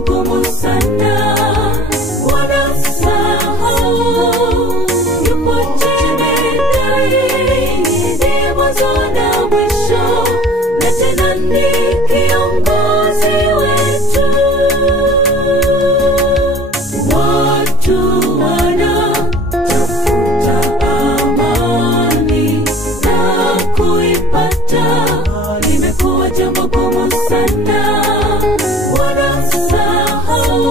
jambo gumu sana. Wanasahau yupo jemedari, ndiye mwanzo na mwisho, na tena ni kiongozi wetu. Watu wanatafuta amani na kuipata imekuwa jambo gumu sana. Wanasahau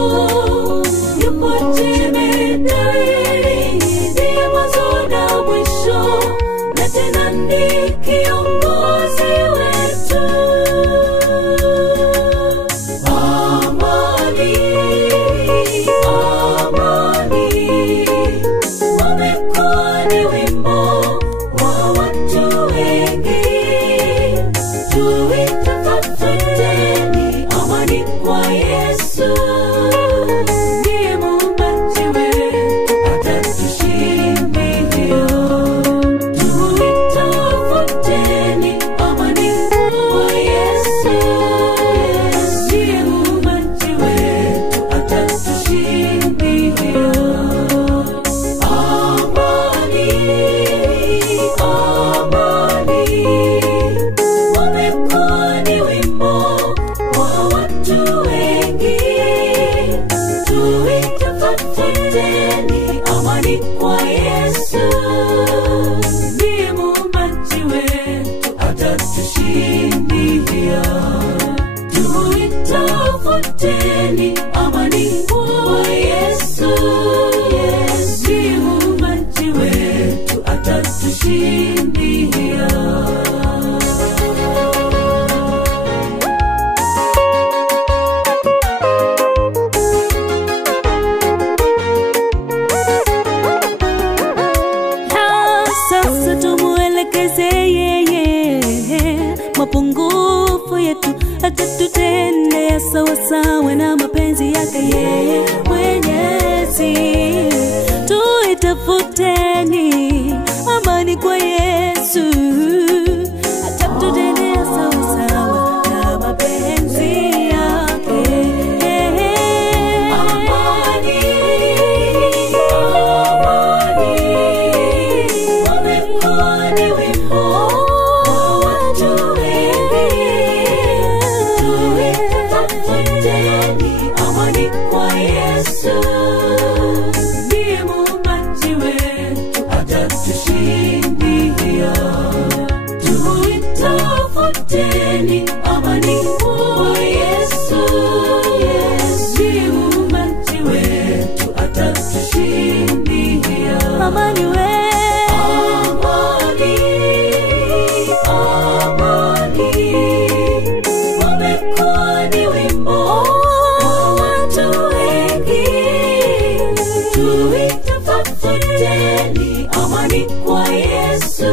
yupo jemedari, ndiye mwanzo na mwisho, na tena ni kiongozi wetu. Amani, amani, umekuwa ni wimbo wa watu wengi. Tuitafuteni amani kwa Yesu, ndiye muumbaji wetu, atatushindia. Tuitafuteni amani kwa Yesu, ndiye muumbaji wetu, atatushindia. Amani, amani, umekuwa ni wimbo wa watu wengi. Tuitafuteni amani kwa Yesu, ndiye muumbaji wetu, atatushindia. Tuitafuteni amani kwa Yesu, ndiye muumbaji wetu, atatushindia. Sasa tumuelekeze yeye mapungufu yetu, atatutendea sawa sawa na mapenzi yake yeye Mwenyezi. Tuitafuteni amani kwa Yesu, atatutendea sawa sawa na mapenzi yake. Amani, amani, umekuwa ni wimbo wa watu wengi. Tuitafuteni amani kwa Yesu, ndiye muumbaji wetu, atatushindia. Tuitafuteni amani kwa Yesu, ndiye muumbaji wetu, atatushindia. Amani we, amani, amani, umekuwa ni wimbo wa watu wengi. Tuitafuteni amani kwa Yesu,